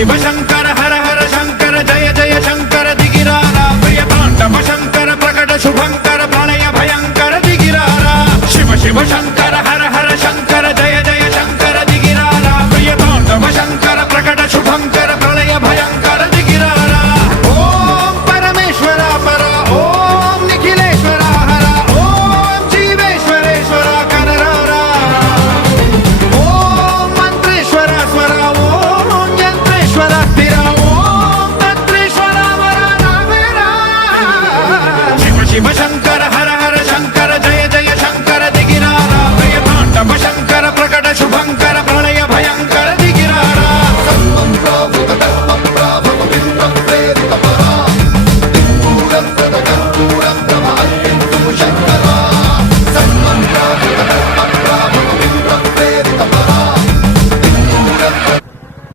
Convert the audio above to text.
शिव शंकर हर हर शंकर जय जय शंकर दिगिरारा प्रिय तांडव शंकर प्रकट शुभंकर प्रणय भयंकर दिगिरारा शिव शिव शंकर